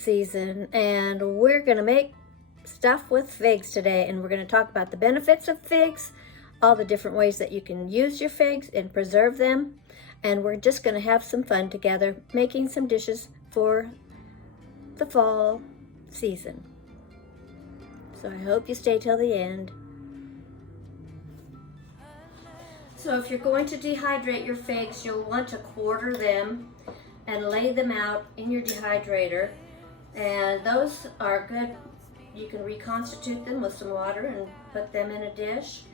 season, and we're gonna make stuff with figs today, and we're gonna talk about the benefits of figs, all the different ways that you can use your figs and preserve them, and we're just gonna have some fun together making some dishes for the fall season. So I hope you stay till the end. So if you're going to dehydrate your figs, you'll want to quarter them and lay them out in your dehydrator. And those are good. You can reconstitute them with some water and put them in a dish.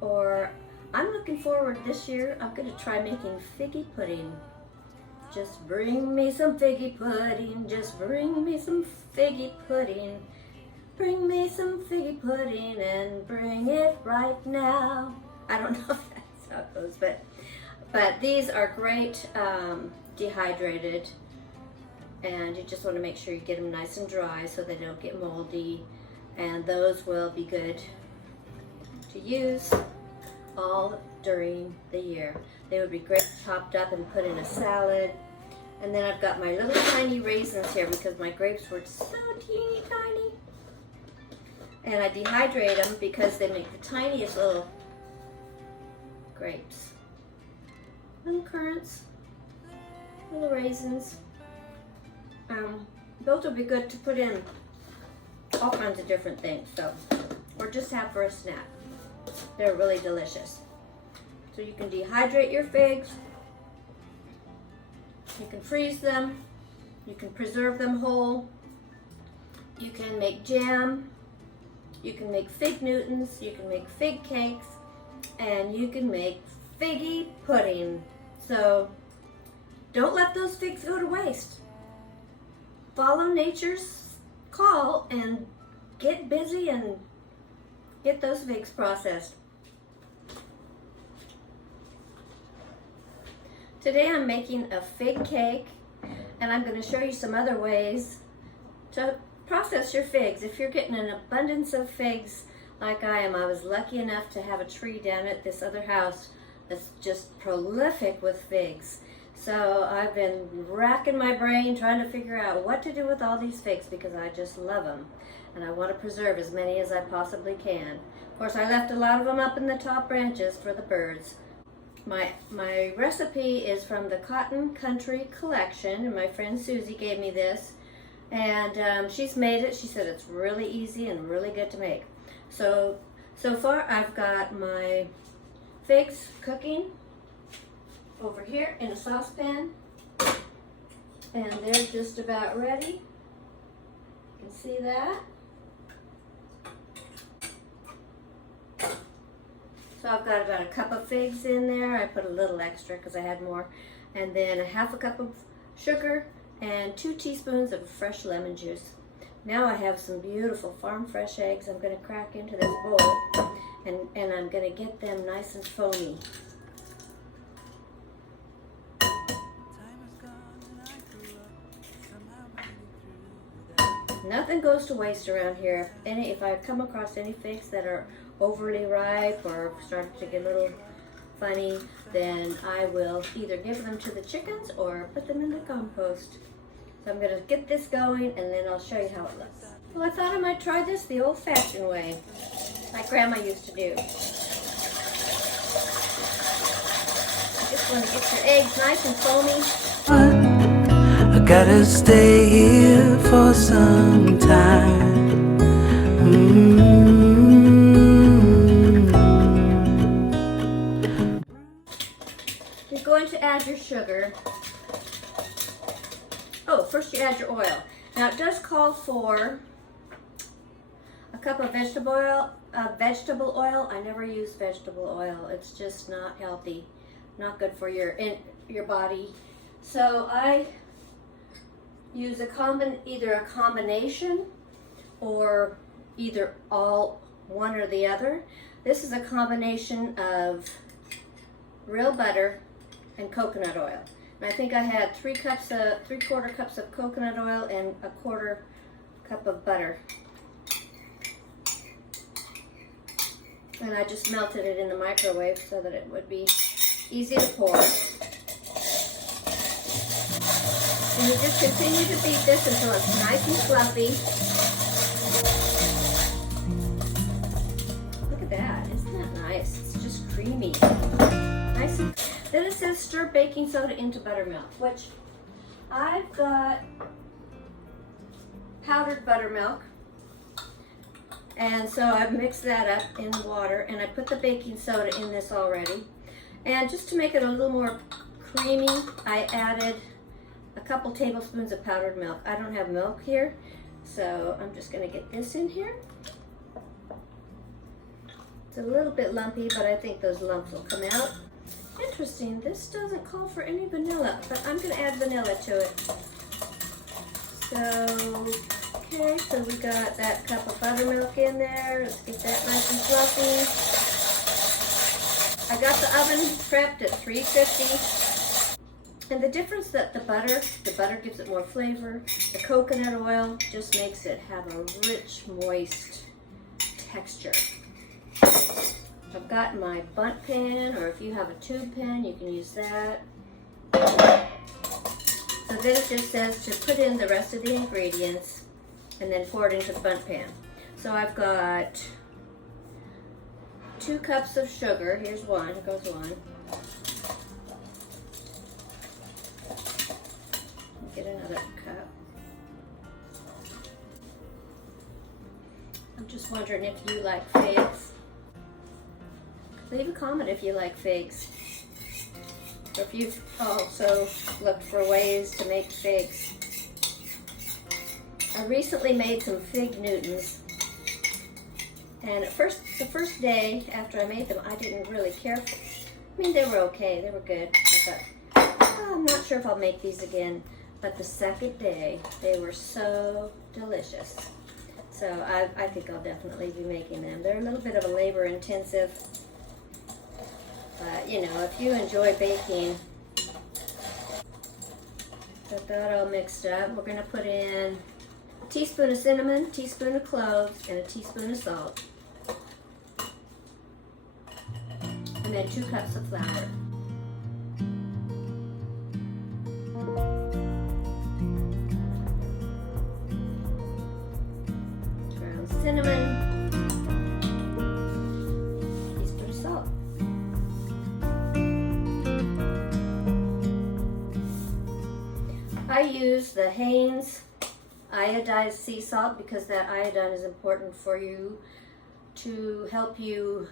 Or I'm looking forward this year, I'm going to try making figgy pudding. Just bring me some figgy pudding, just bring me some figgy pudding. Bring me some figgy pudding and bring it right now. I don't know if that's how it goes, but these are great dehydrated, and you just want to make sure you get them nice and dry so they don't get moldy, and those will be good to use all during the year. They would be great chopped up and put in a salad. And then I've got my little tiny raisins here because my grapes were so teeny tiny. And I dehydrate them because they make the tiniest little grapes. Little currants, little raisins. Those will be good to put in all kinds of different things, so, or just have for a snack. They're really delicious. So you can dehydrate your figs, you can freeze them, you can preserve them whole, you can make jam, you can make fig Newtons, you can make fig cakes, and you can make figgy pudding. So don't let those figs go to waste. Follow nature's call and get busy and get those figs processed. Today I'm making a fig cake, and I'm going to show you some other ways to process your figs. If you're getting an abundance of figs like I am, I was lucky enough to have a tree down at this other house that's just prolific with figs. So I've been racking my brain trying to figure out what to do with all these figs because I just love them, and I want to preserve as many as I possibly can. Of course, I left a lot of them up in the top branches for the birds. My recipe is from the Cotton Country collection, and my friend Susie gave me this, and she's made it. She said it's really easy and really good to make. So far I've got my figs cooking over here in a saucepan, and they're just about ready. You can see that. So I've got about a cup of figs in there. I put a little extra because I had more. And then a half a cup of sugar and 2 teaspoons of fresh lemon juice. Now I have some beautiful farm fresh eggs I'm going to crack into this bowl, and I'm going to get them nice and foamy. Nothing goes to waste around here. If I come across any figs that are overly ripe or starting to get a little funny, then I will either give them to the chickens or put them in the compost. So I'm going to get this going, and then I'll show you how it looks. Well, I thought I might try this the old-fashioned way, like Grandma used to do. You just want to get your eggs nice and foamy. I gotta stay here for some time. You're going to add your sugar. Oh, first you add your oil. Now it does call for a cup of vegetable oil. I never use vegetable oil. It's just not healthy, not good for your body. So I use either a combination or either all one or the other. This is a combination of real butter and coconut oil. And I think I had 3/4 cups of coconut oil and a 1/4 cup of butter. And I just melted it in the microwave so that it would be easy to pour. And you just continue to beat this until it's nice and fluffy. Look at that, isn't that nice? It's just creamy. Nice. Then it says stir baking soda into buttermilk, which I've got powdered buttermilk. And so I've mixed that up in water, and I put the baking soda in this already. And just to make it a little more creamy, I added a couple tablespoons of powdered milk. I don't have milk here, so I'm just gonna get this in here. It's a little bit lumpy, but I think those lumps will come out. Interesting, this doesn't call for any vanilla, but I'm gonna add vanilla to it. So, okay, so we got that cup of buttermilk in there. Let's get that nice and fluffy. I got the oven prepped at 350. And the difference that the butter gives it more flavor. The coconut oil just makes it have a rich, moist texture. I've got my bundt pan, or if you have a tube pan, you can use that. So then it just says to put in the rest of the ingredients and then pour it into the bundt pan. So I've got 2 cups of sugar. Here's one, here goes one. Get another cup. I'm just wondering if you like figs. Leave a comment if you like figs. Or if you've also looked for ways to make figs. I recently made some fig Newtons. And at first, the first day after I made them, I didn't really care. I mean, they were okay, they were good. I thought, oh, I'm not sure if I'll make these again. But the second day, they were so delicious. So I think I'll definitely be making them. They're a little bit of a labor intensive. But, you know, if you enjoy baking, got that all mixed up. We're going to put in a teaspoon of cinnamon, a teaspoon of cloves, and a teaspoon of salt. And then 2 cups of flour. Ground cinnamon, teaspoon of salt. I use the Haynes iodized sea salt because that iodine is important for you to help you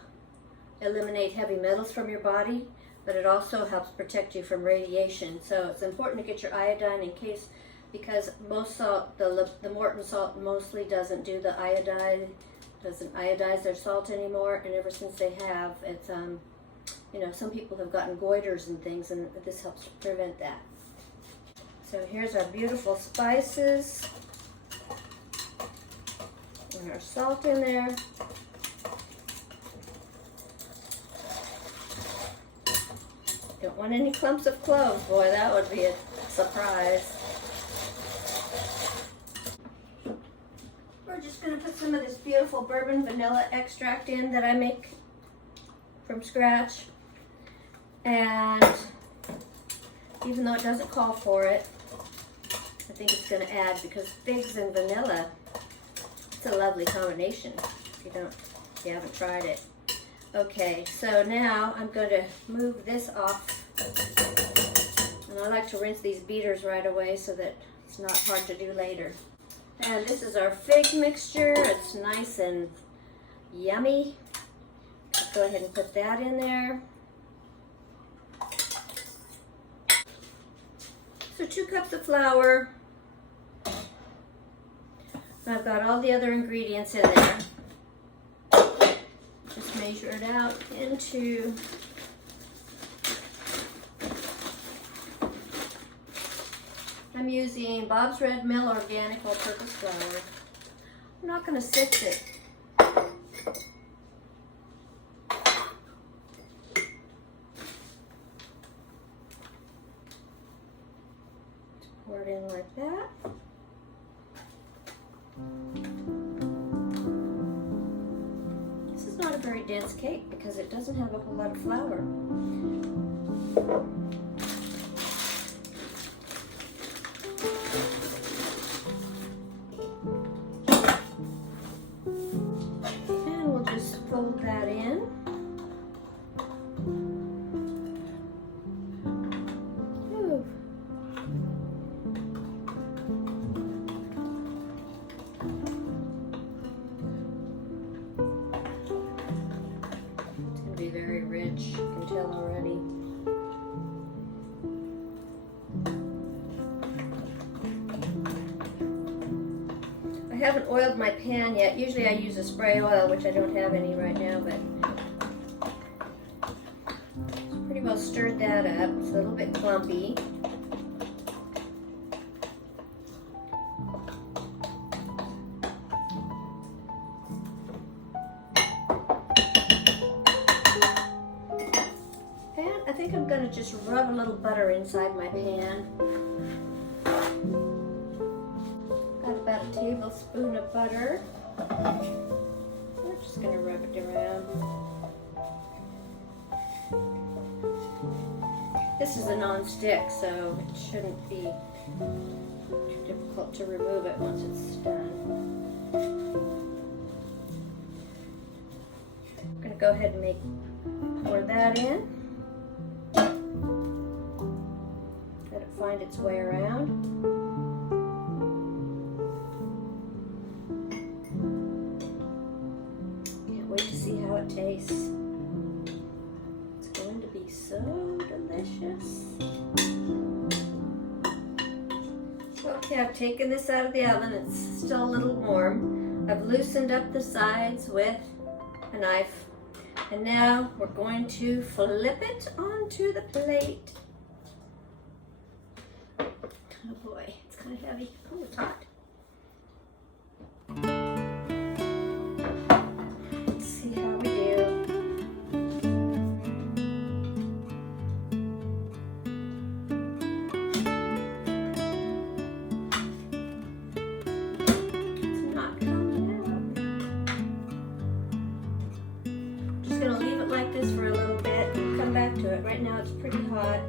eliminate heavy metals from your body, but it also helps protect you from radiation. So it's important to get your iodine in case, because most salt, the Morton salt mostly doesn't do the iodine, doesn't iodize their salt anymore, and ever since they have, it's you know, some people have gotten goiters and things, and this helps prevent that. So here's our beautiful spices. And our salt in there. Don't want any clumps of cloves. Boy, that would be a surprise. We're just going to put some of this beautiful bourbon vanilla extract in that I make from scratch. And even though it doesn't call for it, I think it's going to add, because figs and vanilla, it's a lovely combination if you haven't tried it. Okay, so now I'm going to move this off, and I like to rinse these beaters right away so that it's not hard to do later. And this is our fig mixture. It's nice and yummy. Go ahead and put that in there. So 2 cups of flour. I've got all the other ingredients in there. Just measure it out into I'm using Bob's Red Mill Organic All-Purpose Flour. I'm not going to sift it. Pour it in like that. This is not a very dense cake because it doesn't have a whole lot of flour. I haven't oiled my pan yet. Usually I use a spray oil, which I don't have any right now, but pretty well stirred that up. It's a little bit clumpy. And I think I'm gonna just rub a little butter inside my pan. About a tablespoon of butter. We're just going to rub it around. This is a non-stick, so it shouldn't be too difficult to remove it once it's done. I'm going to go ahead and pour that in. Let it find its way around. It tastes. It's going to be so delicious. Okay, I've taken this out of the oven. It's still a little warm. I've loosened up the sides with a knife. And now we're going to flip it onto the plate. Oh boy, it's kind of heavy. Oh, it's hot. Right now it's pretty hot.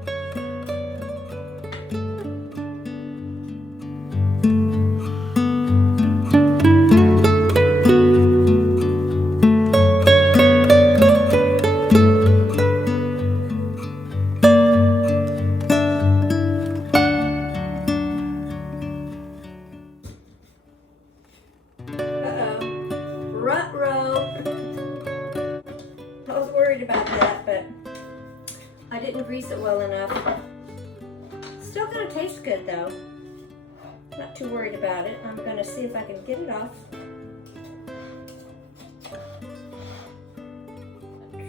Uh-oh. Ruh-roh. I was worried about that, but I didn't grease it well enough. Still gonna taste good though. Not too worried about it. I'm gonna see if I can get it off. Try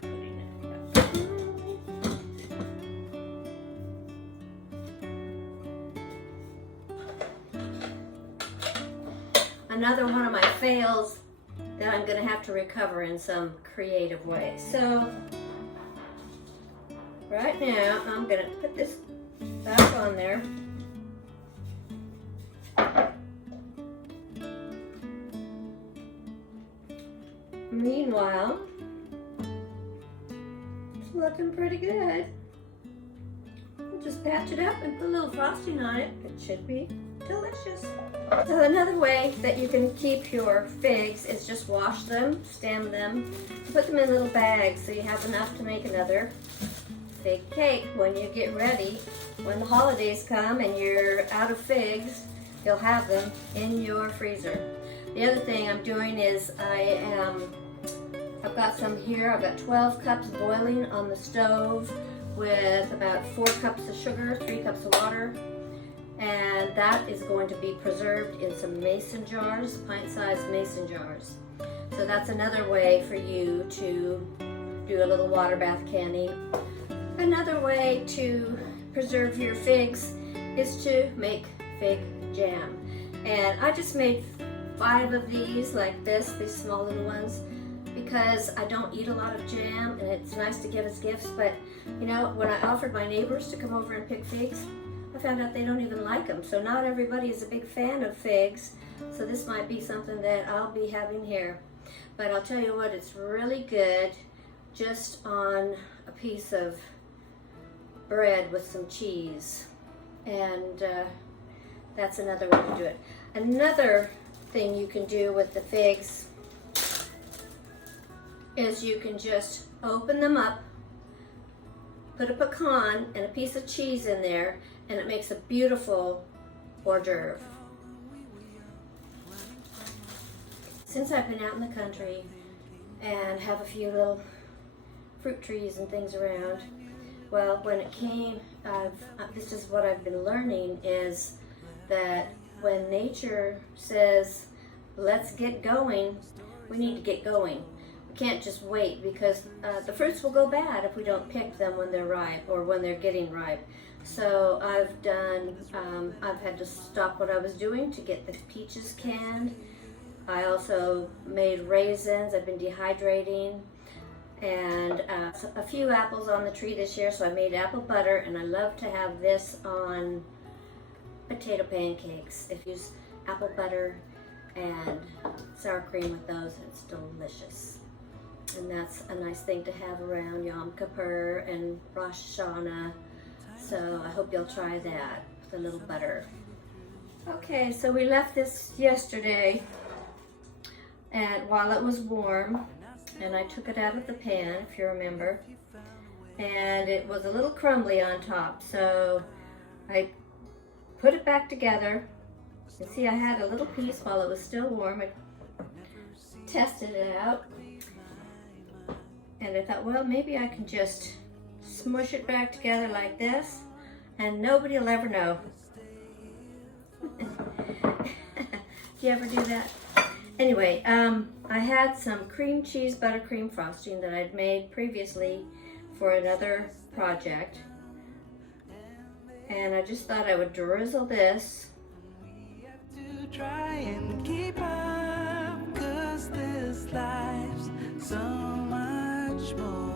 putting it up. Another one of my fails that I'm gonna have to recover in some creative way. So right now, I'm going to put this back on there. Meanwhile, it's looking pretty good. We'll just patch it up and put a little frosting on it. It should be delicious. So another way that you can keep your figs is just wash them, stem them, put them in little bags so you have enough to make another fig cake. When you get ready, when the holidays come and you're out of figs, you'll have them in your freezer. The other thing I'm doing is I've got some here. I've got 12 cups boiling on the stove with about 4 cups of sugar, 3 cups of water, and that is going to be preserved in some mason jars, pint-sized mason jars. So that's another way for you to do a little water bath candy. Another way to preserve your figs is to make fig jam. And I just made 5 of these like this, these small little ones, because I don't eat a lot of jam and it's nice to give as gifts. But you know, when I offered my neighbors to come over and pick figs, I found out they don't even like them. So not everybody is a big fan of figs. So this might be something that I'll be having here. But I'll tell you what, it's really good just on a piece of bread with some cheese. And that's another way to do it. Another thing you can do with the figs is you can just open them up, put a pecan and a piece of cheese in there, and it makes a beautiful hors d'oeuvre. Since I've been out in the country and have a few little fruit trees and things around, well, when it came, this is what I've been learning, is that when nature says, let's get going, we need to get going. We can't just wait, because the fruits will go bad if we don't pick them when they're ripe or when they're getting ripe. So I've had to stop what I was doing to get the peaches canned. I also made raisins. I've been dehydrating, and a few apples on the tree this year, so I made apple butter, and I love to have this on potato pancakes. If you use apple butter and sour cream with those, it's delicious. And that's a nice thing to have around Yom Kippur and Rosh Hashanah. So I hope you'll try that with a little butter. Okay, so we left this yesterday, and while it was warm, and I took it out of the pan, if you remember, and it was a little crumbly on top, so I put it back together. You see, I had a little piece while it was still warm. I tested it out, and I thought, well, maybe I can just smush it back together like this, and nobody will ever know. Do you ever do that? Anyway, I had some cream cheese buttercream frosting that I'd made previously for another project, and I just thought I would drizzle this. Try and keep up, 'cause this life's so much more.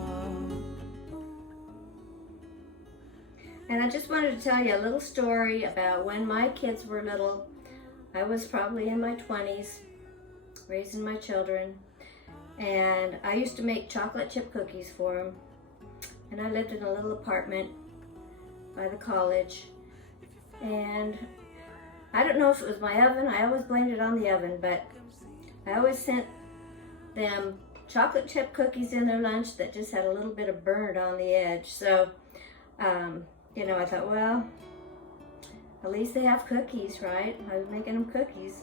And I just wanted to tell you a little story about when my kids were little. I was probably in my 20s, raising my children, and I used to make chocolate chip cookies for them. And I lived in a little apartment by the college, and I don't know if it was my oven. I always blamed it on the oven, but I always sent them chocolate chip cookies in their lunch that just had a little bit of burnt on the edge. So, you know, I thought, well, at least they have cookies, right? I was making them cookies.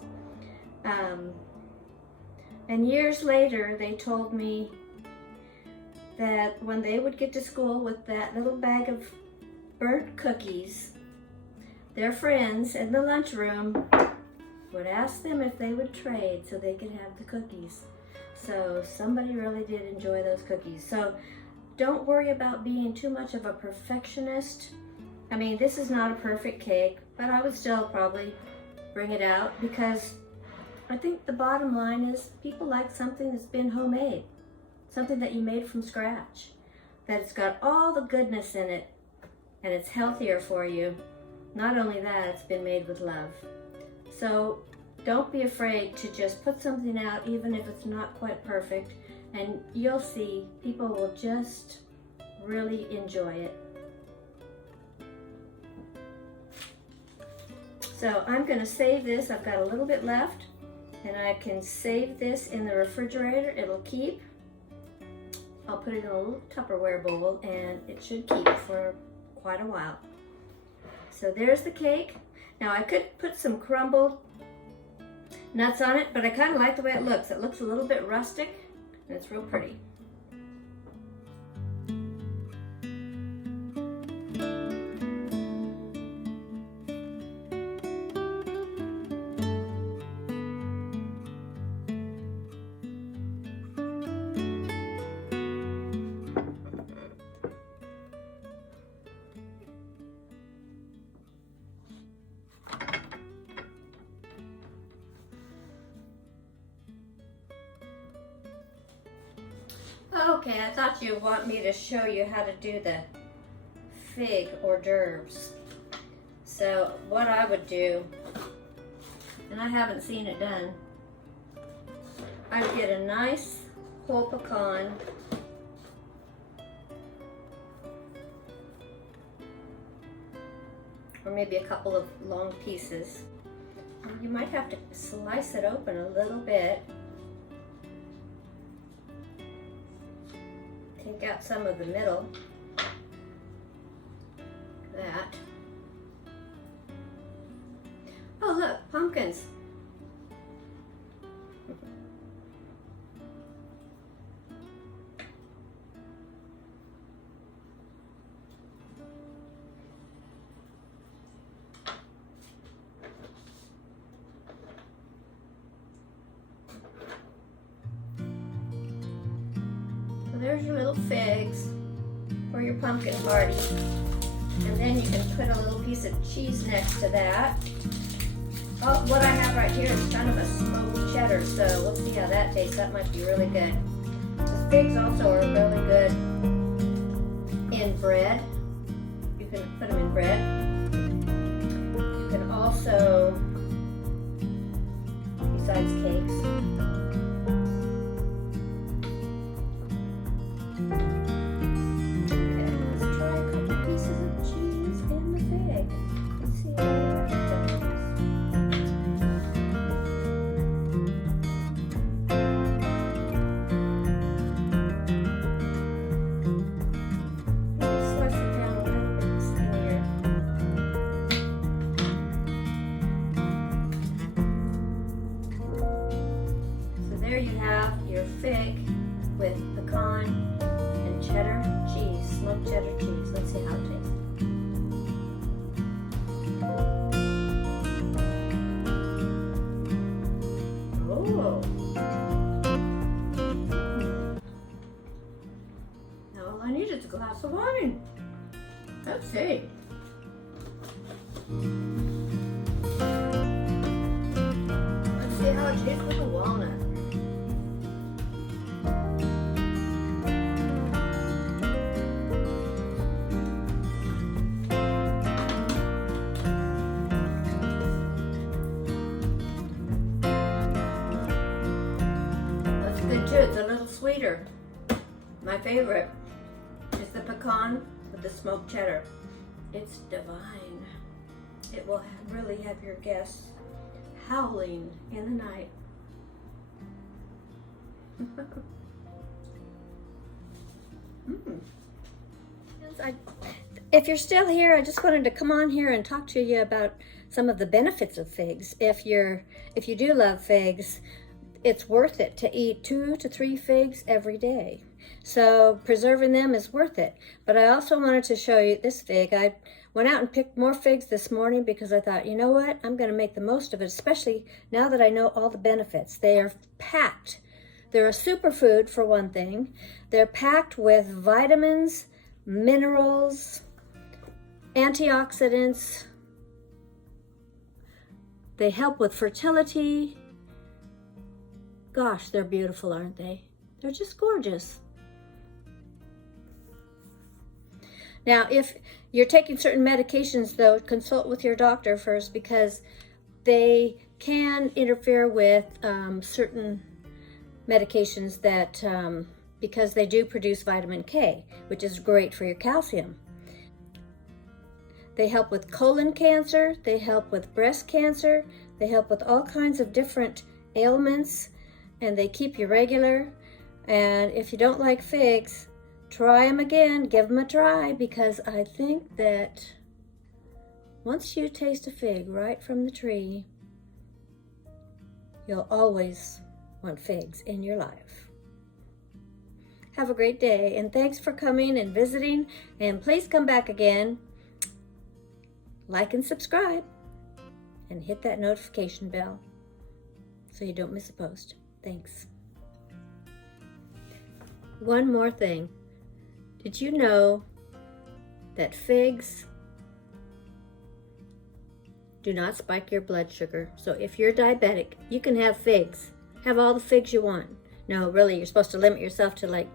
And years later, they told me that when they would get to school with that little bag of burnt cookies, their friends in the lunchroom would ask them if they would trade so they could have the cookies. So somebody really did enjoy those cookies. So don't worry about being too much of a perfectionist. I mean, this is not a perfect cake, but I would still probably bring it out, because I think the bottom line is people like something that's been homemade, something that you made from scratch, that it's got all the goodness in it, and it's healthier for you. Not only that, it's been made with love. So don't be afraid to just put something out, even if it's not quite perfect, and you'll see people will just really enjoy it. So I'm going to save this. I've got a little bit left, and I can save this in the refrigerator. It'll keep. I'll put it in a little Tupperware bowl, and it should keep for quite a while. So there's the cake. Now I could put some crumbled nuts on it, but I kind of like the way it looks. It looks a little bit rustic, and it's real pretty. Okay, I thought you'd want me to show you how to do the fig hors d'oeuvres. So what I would do, and I haven't seen it done, I'd get a nice whole pecan, or maybe a couple of long pieces. You might have to slice it open a little bit. Take out some of the middle, that. Oh look, pumpkins. there's your little figs for your pumpkin party. And then you can put a little piece of cheese next to that. Oh, what I have right here is kind of a smoked cheddar, so we'll see how that tastes. That might be really good. The figs also are really good in bread. You can put them in bread. You can also, besides cakes, okay, let's try a couple pieces of cheese in the fig. Let's see how that does. There you have your fig with pecan and cheddar cheese, smoked cheddar cheese. Let's see how it tastes. Oh. Now all I need is a glass of wine. Let's see. Let's see how it tastes with the walnut. Good too, it's a little sweeter. My favorite is the pecan with the smoked cheddar. It's divine. It will really have your guests howling in the night. If you're still here, I just wanted to come on here and talk to you about some of the benefits of figs. If you do love figs, it's worth it to eat 2 to 3 figs every day. So preserving them is worth it. But I also wanted to show you this fig. I went out and picked more figs this morning because I thought, you know what? I'm going to make the most of it, especially now that I know all the benefits. They are packed. They're a superfood for one thing. They're packed with vitamins, minerals, antioxidants. They help with fertility. Gosh, they're beautiful, aren't they? They're just gorgeous. Now, if you're taking certain medications, though, consult with your doctor first because they can interfere with certain medications that, because they do produce vitamin K, which is great for your calcium. They help with colon cancer, they help with breast cancer, they help with all kinds of different ailments, and they keep you regular. And if you don't like figs, try them again, give them a try, because I think that once you taste a fig right from the tree, you'll always want figs in your life. Have a great day, and thanks for coming and visiting, and please come back again. Like and subscribe, and hit that notification bell so you don't miss a post. Thanks. One more thing. Did you know that figs do not spike your blood sugar? So if you're diabetic, you can have figs. Have all the figs you want. No, really, you're supposed to limit yourself to like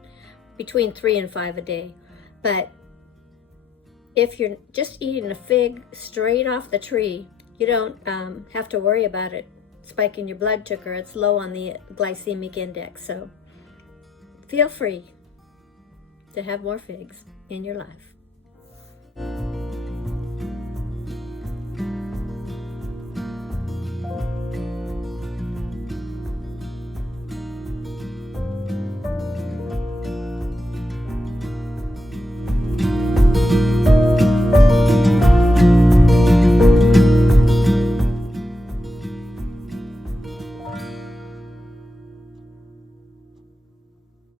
between 3 and 5 a day. But if you're just eating a fig straight off the tree, you don't have to worry about it spiking your blood sugar. It's low on the glycemic index, so feel free to have more figs in your life.